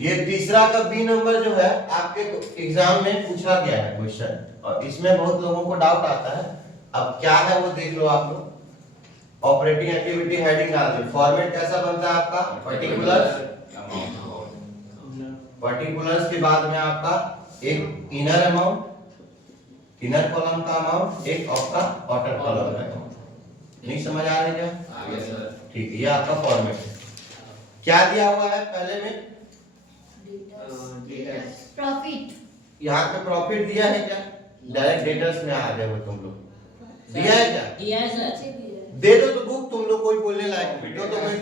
ये तीसरा का बी नंबर जो है आपके एग्जाम में पूछा गया है क्वेश्चन, और इसमें बहुत लोगों को डाउट आता है। अब क्या है वो देख लो आप लोग। ऑपरेटिंग एक्टिविटी हेडिंग डाल दो। फॉर्मेट कैसा बनता है आपका? पर्टिकुलर्स के बाद में आपका एक इनर अमाउंट, इनर कॉलम का अमाउंट, एक आपका आउटर कॉलम का अमाउंट। नहीं समझ आ रहा है क्या? ठीक है, ये आपका फॉर्मेट है। क्या दिया हुआ है पहले में? प्रॉफिट। यहाँ पे प्रॉफिट दिया है क्या? डायरेक्ट डेटर्स में आ गए हो तुम लोग। दिया है क्या? दिया है सर। दे दो तो बुक, तुम लोग कोई बोलने लायक वीडियो तो कोई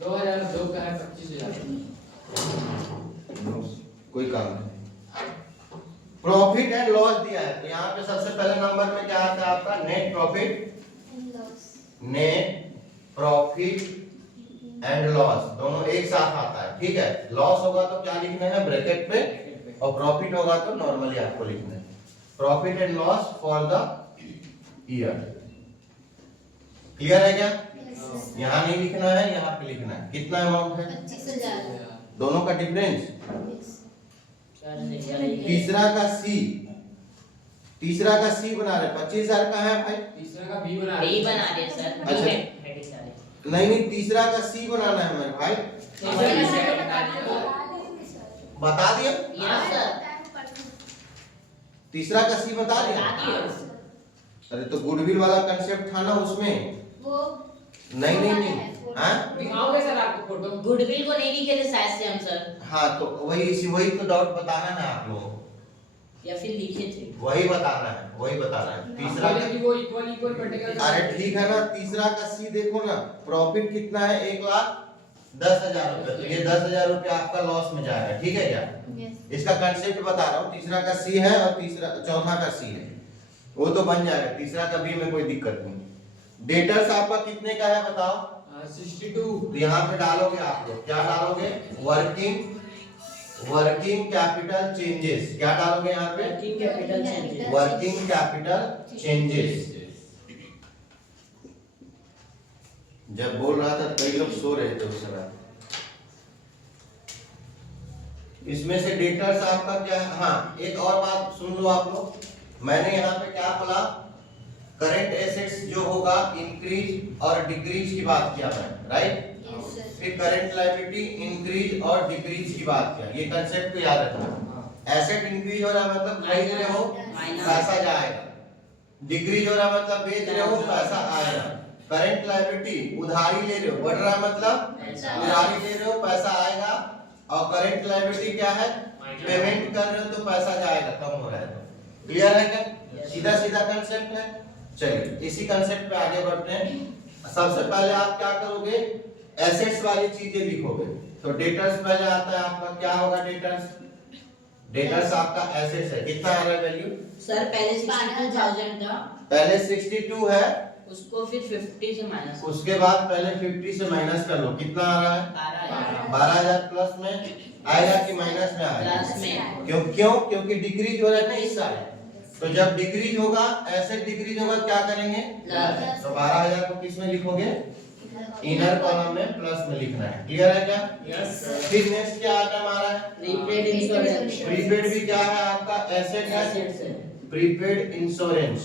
2002 का है 25,000। कोई काम नहीं। प्रॉफिट एंड लॉस दिया है तो यहाँ पे सबसे पहले नंबर में क्या आता है आपका? Net profit, net profit and loss, दोनों एक साथ आता है। ठीक है, लॉस होगा तो क्या लिखना है? ब्रैकेट पे, और प्रॉफिट होगा तो नॉर्मली आपको लिखना है profit and loss for the year. Clear है क्या? यहाँ नहीं लिखना है, यहाँ पे लिखना है। कितना अमाउंट है? 25,000। दोनों का डिफरेंस। तीसरा का सी, तीसरा का सी बना रहे। 25,000 का है भाई? तीसरा का बी बना बी बना दिया सर। अच्छा। हेडिंग सारे। नहीं नहीं, तीसरा का सी बनाना है मेरे भाई। बता दिया? Yes sir. तीसरा का सी बता दिया? अरे तो गुडविल वाला कंसेप्ट था ना उसमें। वो नहीं नहीं नहीं, हाँ दिखाओगे सर आपको फोटो? गुडविल को नहीं लिखे थे शायद से हम सर, हाँ, तो वही तो डाउट बताना है आप लोगों को, या फिर लिखे थे। वही बताना है, वही बताना है। तीसरा बोले कि वो इक्वल इक्वल कटेगा। अरे ठीक है ना, तीसरा का सी देखो ना, प्रॉफिट कितना है? 1,10,000 रुपए। तो ये 10,000 रुपए आपका लॉस में जाएगा। ठीक है क्या? इसका कंसेप्ट बता रहा हूँ। तीसरा का सी है और तीसरा चौथा का सी है, वो तो बन जाएगा। तीसरा का बी में कोई दिक्कत नहीं। डेटर्स आपका कितने का है बताओ? 62। तो यहाँ पे डालोगे आप लोग, क्या डालोगे? Working capital changes. क्या डालोगे यहाँ पे? Working capital changes. Working capital changes. जब बोल रहा था कई लोग सो रहे थे उस समय। इसमें से डेटर्स आपका क्या है? हाँ, एक और बात सुन लो आप लोग। मैंने यहाँ पे क्या बोला? करंट एसेट्स जो होगा इंक्रीज और डिक्रीज की बात किया मैं, राइट? फिर करंट लायबिलिटी इंक्रीज और डिक्रीज की बात किया। ये कंसेप्ट को याद रखना। एसेट इंक्रीज हो रहा मतलब खरीद रहे हो, पैसा जाएगा। डिक्रीज हो रहा मतलब बेच रहे हो, पैसा आएगा। करंट लायबिलिटी उधारी ले रहे हो, बढ़ रहा मतलब उधारी ले रहे हो, पैसा आएगा। और करंट लायबिलिटी क्या है? पेमेंट कर रहे हो तो पैसा जाएगा, कम हो रहा है। क्लियर है क्या? सीधा सीधा कंसेप्ट है। चलिए इसी कंसेप्ट पे आगे बढ़ते हैं। सबसे पहले आप क्या करोगे? एसेट्स वाली चीजें लिखोगे। तो डेटर्स पहले आता है आपका, क्या होगा डेटर्स? डेटर्स आपका एसेट्स है। कितना आ रहा है वैल्यू? सर पहले 62,000 था, पहले 62 है, उसको फिर 50 से माइनस, उसके बाद पहले 50 से माइनस कर लो। कितना आ रहा है? 12,000 प्लस में आएगा कि माइनस में आएगा? प्लस में। क्योंकि डिक्रीज हो रहा है ना इस साल। तो जब डिक्रीज होगा, एसेट डिक्रीज होगा, क्या करेंगे? तो 12,000 को किस में लिखोगे? इनर कॉलम में प्लस में लिखना है। क्लियर है क्या? Yes sir. फिर नेक्स्ट क्या आइटम आ रहा है? Prepaid insurance. प्रीपेड भी क्या है आपका? एसेट है। एसेट्स है प्रीपेड इंश्योरेंस।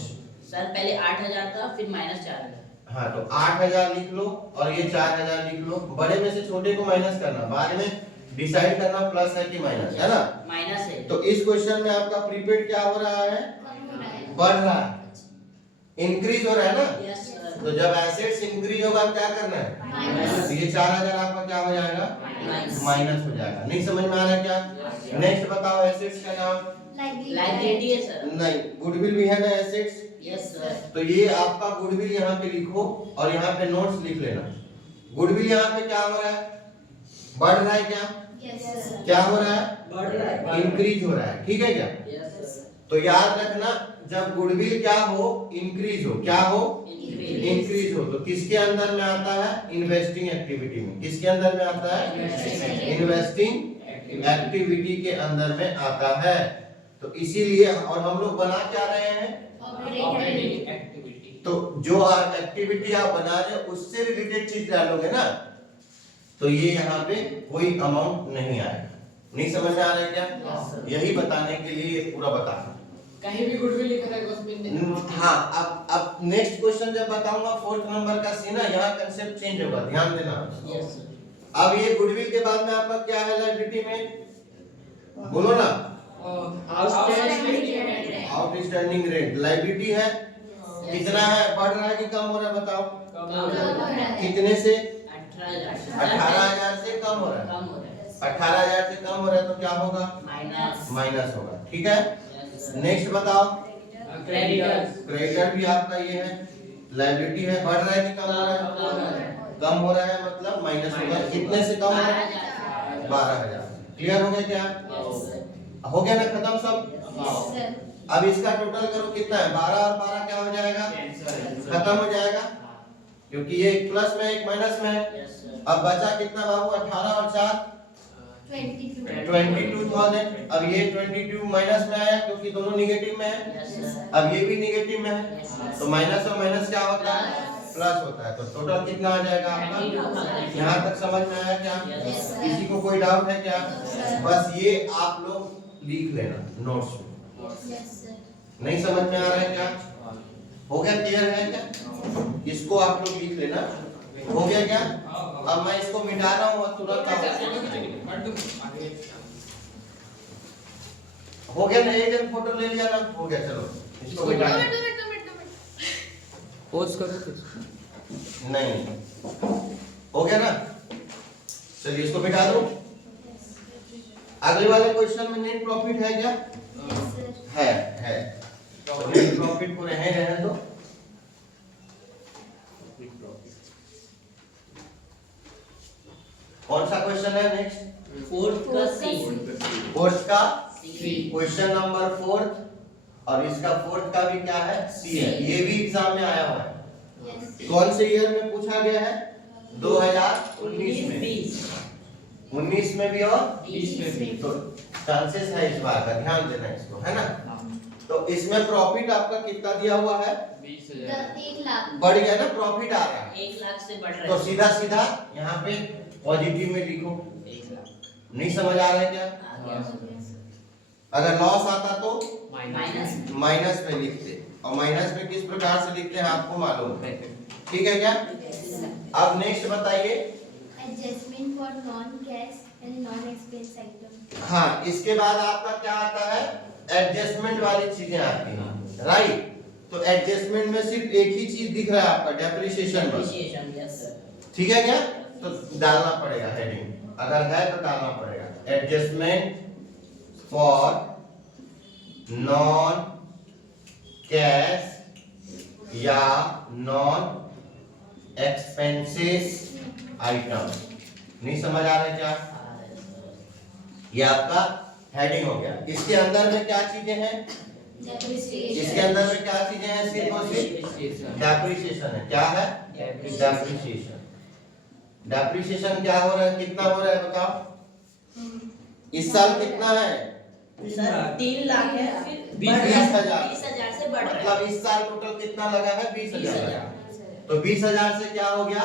सर, पहले 8,000 था, फिर -4,000। हाँ, तो 8,000 लिख लो और ये 4,000 लिख लो। बड़े में से छोटे को माइनस करना, बाद में डिसाइड करना प्लस है कि माइनस, है ना? माइनस है। तो इस क्वेश्चन में आपका प्रीपेड क्या हो रहा है? बढ़ रहा है, इंक्रीज हो रहा है ना? Yes sir. तो जब एसेट्स इंक्रीज होगा क्या करना है? तो ये 4,000 आपका क्या हो जाएगा? माइनस हो जाएगा। नहीं समझ में आ रहा है क्या? नेक्स्ट बताओ एसेट्स का नाम। लायबिलिटी है सर। नहीं, गुडविल भी है ना एसेट्स। Yes sir. तो ये आपका गुडविल यहाँ पे लिखो और यहाँ पे नोट्स लिख लेना। गुडविल यहाँ पे क्या हो रहा है? बढ़ रहा है क्या? क्या हो रहा है? बढ़ रहा है। इंक्रीज हो रहा है। ठीक है क्या? Yes sir. तो याद रखना, जब गुडविल क्या हो? इंक्रीज हो। क्या हो? इंक्रीज हो। तो किसके अंदर में आता है? इन्वेस्टिंग एक्टिविटी में। किसके अंदर में आता है? इन्वेस्टिंग एक्टिविटी के अंदर में आता है। तो इसीलिए, और हम लोग बना क्या रहे हैं? Operating activity. तो जो एक्टिविटी आप बना रहे हो उससे रिलेटेड चीज डालोगे ना। तो ये यहाँ पे कोई अमाउंट नहीं आएगा। नहीं समझ में आ रहा है क्या? Yes, sir. यही बताने के लिए ये पूरा बता रहा हूं। कहीं भी गुडविल लिखा रहेगा उसमें हाँ, अब नेक्स्ट क्वेश्चन जब बताऊंगा 4th नंबर का सी ना, यहाँ कंसेप्ट चेंज होगा, ध्यान देना। Yes, sir. अब ये गुडविल के बाद में आपका क्या है लायबिलिटी में, बोलो ना। आउटस्टैंडिंग रेंट लायबिलिटी है, कितना है, बढ़ रहा है कि कम हो रहा है बताओ? कितने से? 18,000 से कम हो रहा है। कम हो रहा है। 18,000 से कम हो रहा है तो क्या होगा? माइनस होगा, ठीक है। नेक्स्ट बताओ। क्रेडिटर्स। क्रेडिटर भी आपका ये है, लायबिलिटी है, बढ़ रहा है कि कम हो रहा है? कम हो रहा है मतलब माइनस होगा। कितने से कम हो रहा है? 12,000। क्लियर हो गया क्या? हो गया ना, खत्म सब। अब इसका टोटल करो कितना है, 12 और 12 क्या हो जाएगा? खत्म हो जाएगा, क्योंकि ये एक प्लस में एक माइनस में है। अब बचा कितना बाबू? 18 और 4 22,000। अब ये 22 माइनस में आया क्योंकि दोनों निगेटिव में है। अब ये भी निगेटिव में है, तो माइनस और माइनस क्या होता है? प्लस होता है। तो टोटल कितना आ जाएगा आपका? यहाँ तक समझ में आया क्या? किसी को कोई डाउट है क्या? बस ये आप लोग लिख लेना नोट्स में। नहीं समझ में आ रहा है क्या? हो गया, क्लियर है क्या? इसको आप लोग लिख लेना। हो गया क्या? अब मैं इसको मिटा रहा हूँ तुरंत। हो गया ना, एक जन फोटो ले लिया ना, हो गया। चलो इसको मिटा दो। पोस्ट करो नहीं, हो गया ना, चलिए इसको मिटा दो। अगले वाले क्वेश्चन में नेट प्रॉफिट है क्या? है। तो नेट प्रॉफिट को रहने दो। कौन सा क्वेश्चन है नेक्स्ट? फोर्थ का क्वेश्चन नंबर 4 और इसका 4th का भी क्या है? सी है। ये भी एग्जाम में आया हुआ है। कौन से ईयर में पूछा गया है? 2019 में। 19 में भी और 20 में भी। तो चांसेस है इस बार का, ध्यान देना इसको, है ना। तो इसमें प्रॉफिट आपका कितना दिया हुआ है? 1,00,000 बढ़ गया ना, प्रॉफिट आ रहा है। 1 लाख से बढ़ रहा तो है। सीधा सीधा यहाँ पे पॉजिटिव में लिखो। 1 लाख। नहीं समझ आ रहा है क्या? अगर लॉस आता तो माइनस। माइनस में लिखते, और माइनस में किस प्रकार से लिखते हैं आपको मालूम है, ठीक है क्या? अब नेक्स्ट बताइए। Adjustment for non cash and non expense item. हाँ, इसके बाद आपका क्या आता है? एडजस्टमेंट वाली चीजें आती हैं, राइट। तो एडजस्टमेंट में सिर्फ एक ही चीज दिख रहा है आपका, डेप्रिसिएशन बस, ठीक है क्या? तो डालना पड़ेगा हेडिंग, अगर है तो डालना पड़ेगा। एडजस्टमेंट फॉर नॉन कैश या नॉन एक्सपेंसेस आइटम। नहीं समझ आ रहा है क्या? ये आपका हेडिंग हो गया। इसके अंदर में क्या चीजें हैं? इसके अंदर में क्या चीजें हैं? सिर्फ और सिर्फ डेप्रिसिएशन है। क्या है? डेप्रिसिएशन। डेप्रिसिएशन क्या हो रहा है, कितना हो रहा है बताओ? इस साल कितना है? सर 3 लाख है, फिर 20,000 20,000 से बढ़ रहा है। मतलब इस साल टोटल कितना लगा है? 20,000। तो 20,000 से क्या हो गया?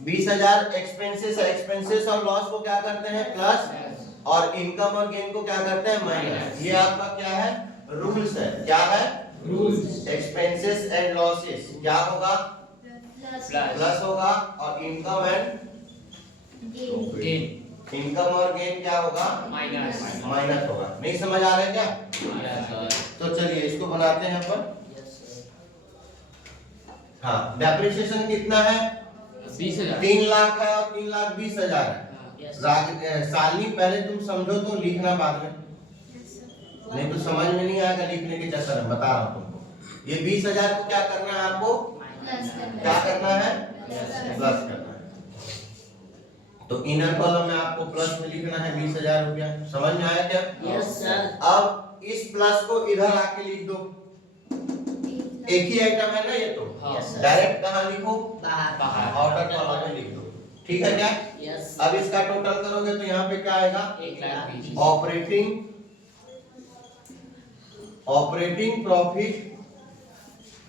20,000 एक्सपेंसेस है। एक्सपेंसेस और लॉस को क्या करते हैं? प्लस, और इनकम और गेन को क्या करते हैं? माइनस। ये आपका क्या है? रूल्स है। क्या है? रूल्स। एक्सपेंसेस एंड लॉसेस क्या होगा? प्लस होगा, और इनकम एंड गेन इनकम और गेन क्या होगा? माइनस माइनस होगा। नहीं समझ आ रहा है क्या? तो चलिए इसको बनाते हैं अपन। हाँ, डेप्रिसिएशन कितना है? 20,000 3 लाख है और 3,20,000 है। सालनी पहले तुम समझो तो लिखना बाद में, नहीं तो समझ में नहीं आएगा लिखने के चक्कर में, बता रहा हूँ तुमको। ये 20,000 को क्या करना है आपको? क्या करना है? प्लस करना है। तो इनर कॉलम में आपको प्लस में लिखना है 20,000 रुपया। समझ में आया क्या? Yes sir. अब इस प्लस को इधर आके लिख दो। एक ही आइटम है ना ये, तो डायरेक्ट कहाँ लिखो? बाहर। आउटर कॉलम में लिख दो, ठीक है क्या? यस। अब इसका टोटल करोगे तो यहाँ पे क्या आएगा? 1,20,000। Operating profit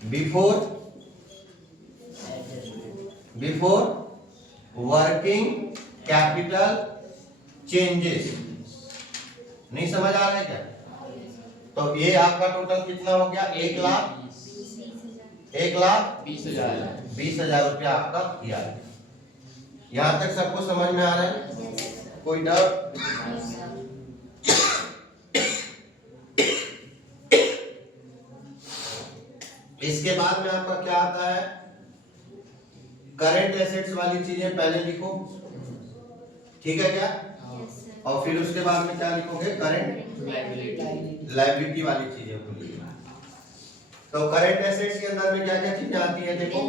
before working capital changes. नहीं समझ आ रहा है क्या? तो ये आपका टोटल कितना हो गया? 1,20,000 रुपया आपका दिया है। यहाँ तक सबको समझ में आ रहा है? कोई डाउट? इसके बाद में आपका क्या आता है? करंट एसेट्स वाली चीजें पहले लिखो, ठीक है क्या? और फिर उसके बाद में क्या लिखोगे? करंट लायबिलिटी वाली चीजें को लिखना। तो करंट एसेट्स के अंदर में क्या क्या चीजें आती है? देखो,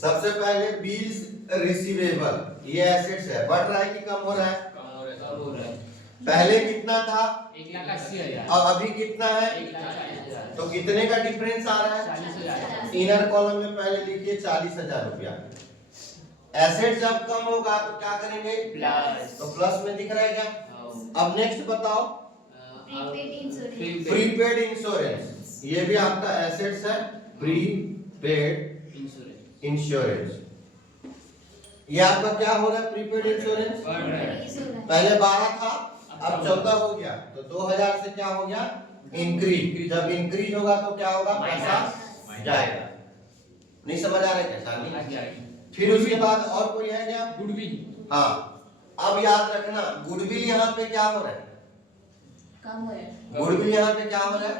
सबसे पहले बिल्स रिसीवेबल, ये एसेट्स है। बढ़ रहा है कि कम हो रहा है? पहले कितना था 1,80,000 और अभी कितना है? 1,40,000 तो कितने का डिफरेंस आ रहा है? 40,000 इनर कॉलम में पहले लिखिए 40,000 रुपया। एसेट जब कम होगा तो क्या करेंगे? प्लस तो प्लस में दिख रहा है क्या? अब नेक्स्ट बताओ, प्रीपेड इंश्योरेंस, ये भी आपका एसेट्स है। प्रीपेड इंश्योरेंस, ये आपका क्या हो रहा है? प्रीपेड इंश्योरेंस पहले 12 था, अब 14 हो गया, तो 2000 से क्या हो गया? इंक्रीज। जब इंक्रीज होगा तो क्या होगा? पैसा जाएगा। नहीं समझ आ रहा है कैसा? नहीं। फिर उसके बाद और कोई है क्या? गुडविल। हाँ, अब याद रखना, गुडविल यहाँ पे क्या हो रहा है? गुडविल यहाँ पे क्या हो रहा है?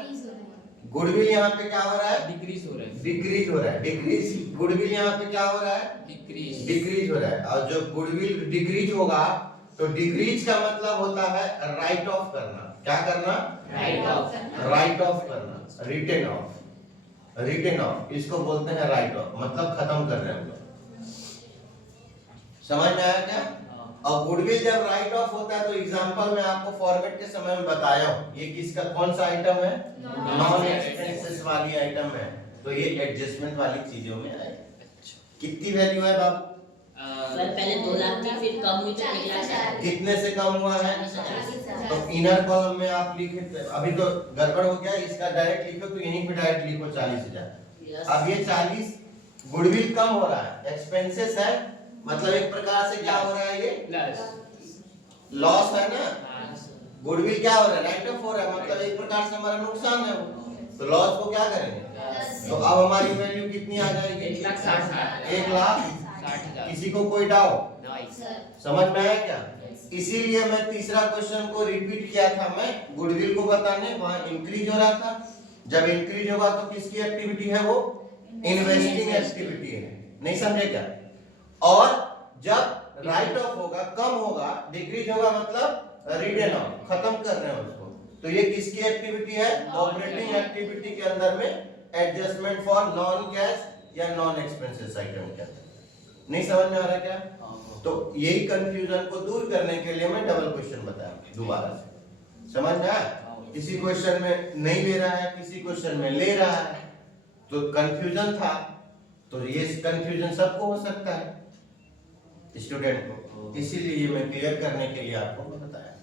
गुडविल यहाँ पे क्या हो रहा है? डिक्रीज हो रहा है। डिक्रीज हो रहा है। डिक्रीज, गुडविल यहाँ पे क्या हो रहा है? डिक्रीज हो रहा है। और जब गुडविल डिक्रीज होगा तो डिक्रीज का मतलब होता है राइट ऑफ करना। क्या करना? राइट ऑफ करना, रिटर्न ऑफ। रिटर्न ऑफ इसको बोलते हैं राइट ऑफ, मतलब खत्म कर रहे हैं हम लोग। समझ में आया क्या? और गुडविल जब राइट ऑफ होता है तो एग्जांपल में आपको फॉर्मेट के समय में बताया हूं, ये किसका कौन सा आइटम है? नॉन एक्सपेंसेस वाली आइटम है। तो ये एडजस्टमेंट वाली चीजों में आए। कितनी वैल्यू है बाबू? सर पहले 2 लाख थी, फिर कम हुई तो 1,40,000। कितने से कम हुआ है? तो इनर कॉलम में आप लिखे, अभी तो गड़बड़ हो गया, इसका डायरेक्ट लिखो तो यहीं पे डायरेक्ट लिखो 40,000। अब ये 40 गुडविल कम हो रहा है, एक्सपेंसेस है, मतलब एक प्रकार से क्या हो रहा है? ये लॉस है ना। गुडविल क्या हो रहा है? राइट ऑफ हो रहा है, मतलब एक प्रकार से हमारा नुकसान है वो। तो लॉस को क्या करेंगे? तो अब हमारी वैल्यू कितनी आ जाएगी? 1,60,000। किसी को कोई डाउट? समझ में आया क्या? इसीलिए मैं तीसरा क्वेश्चन को रिपीट किया था, मैं गुडविल को बताने, वहां इंक्रीज हो रहा था। जब इंक्रीज होगा तो किसकी एक्टिविटी है? वो इन्वेस्टिंग एक्टिविटी है। नहीं समझे क्या? और जब राइट ऑफ होगा, कम होगा, डिक्रीज होगा, मतलब रिटर्न ऑफ, खत्म कर रहे हैं उसको। तो ये किसकी एक्टिविटी है? ऑपरेटिंग एक्टिविटी के अंदर में एडजस्टमेंट फॉर नॉन कैश या नॉन एक्सपेंसेस आइटम के अंदर। नहीं समझ में आ रहा क्या? तो यही कंफ्यूजन को दूर करने के लिए मैं डबल क्वेश्चन बताया दोबारा से। समझ में आया? किसी क्वेश्चन में नहीं ले रहा है, किसी क्वेश्चन में ले रहा है, तो कंफ्यूजन था। तो ये कंफ्यूजन सबको हो सकता है, स्टूडेंट को, इसीलिए मैं क्लियर करने के लिए आपको बताया।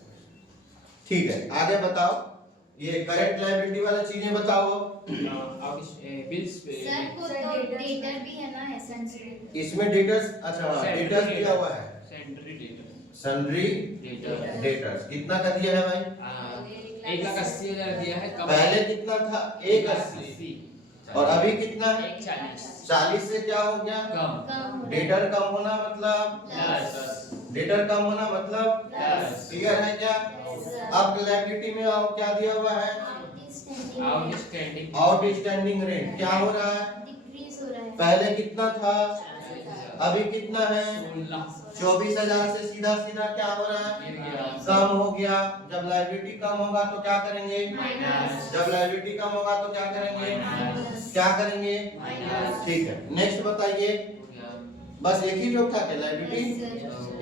ठीक है, आगे बताओ। ये करंट लायबिलिटी वाला चीजें बताओ। बिल्स डेटर भी है ना एसेंस में? इसमें डेटर्स, अच्छा डेटर्स दिया हुआ है, सन्ड्री डेटर्स। कितना का दिया है भाई? 1,80,000 दिया है। पहले कितना था? 1,80, और अभी कितना है? 40 से क्या हो गया? कम। डेटर कम होना मतलब डेटर कम होना मतलब क्लियर है क्या? अब लायबिलिटी में आओ, क्या दिया हुआ है? Outstanding rent. क्या हो रहा है? डिक्रीज हो रहा है। पहले कितना था, अभी कितना है? 24,000 से सीधा सीधा क्या हो रहा है? कम हो गया। जब लायबिलिटी कम होगा तो क्या करेंगे? जब लायबिलिटी कम होगा तो क्या करेंगे? क्या करेंगे? ठीक है, नेक्स्ट बताइए। बस एक ही जो था लायबिलिटी,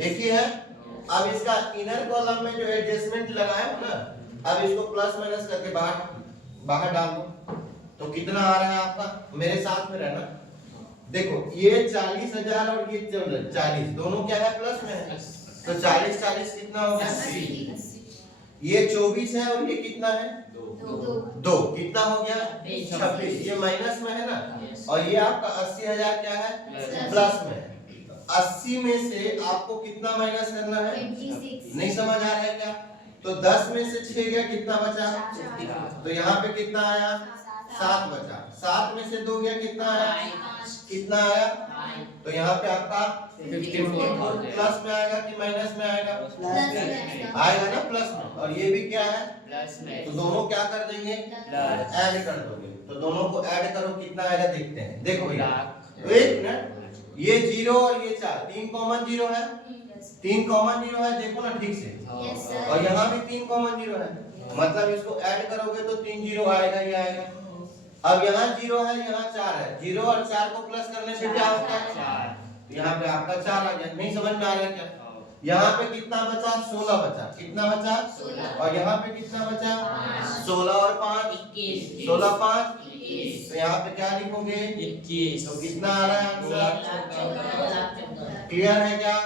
एक ही है। अब इसका इनर कॉलम में जो एडजस्टमेंट लगाया हो ना, अब इसको प्लस माइनस करके बाहर डाल दो, तो कितना आ रहा है आपका? मेरे साथ में रहना। देखो, ये 40,000 और ये 40 दोनों क्या है? प्लस में है। तो 40 कितना हो गया? 80। ये 24 है और ये कितना है? 2। कितना हो गया? 26। ये माइनस में है ना, और ये आपका 80,000 क्या है? प्लस में है। 80 में से आपको कितना माइनस करना है? 26. नहीं समझ आ रहा है क्या? तो 10 में से 6 गया, कितना बचा? तो यहाँ पे कितना आया? 7 बचा। 7 में से 2 गया, कितना आया? कितना आया? तो यहाँ पे आपका 54 प्लस में आएगा कि माइनस में आएगा? प्लस में आएगा ना प्लस में। और ये भी क्या है? प्लस में तो दोनों क्या कर देंगे? ऐड कर दोगे। तो दोनों को ऐड करो, कितना आएगा देखते हैं। देखो भैया, तो एक मिनट, ये 0 और ये 4, 3 कॉमन 0 है, 3 कॉमन 0 है, देखो ना ठीक से। Yes, sir. और यहाँ भी 3 कॉमन 0 है, मतलब इसको ऐड करोगे तो 3 0 आएगा ही आएगा। अब यहाँ 0 है, यहाँ 4 है, 0 और 4 को प्लस करने से क्या होता है? 4। यहाँ पे आपका 4 आ गया। नहीं समझ में आ रहा है क्या? यहाँ पे कितना बचा? 16 बचा। कितना बचा? 16। और यहाँ पे कितना बचा? 16 और 5 21 16 5 तो यहाँ पे क्या लिखोगे? 21 तो कितना आ रहा है आंसर? 2,14,14 क्लियर है क्या?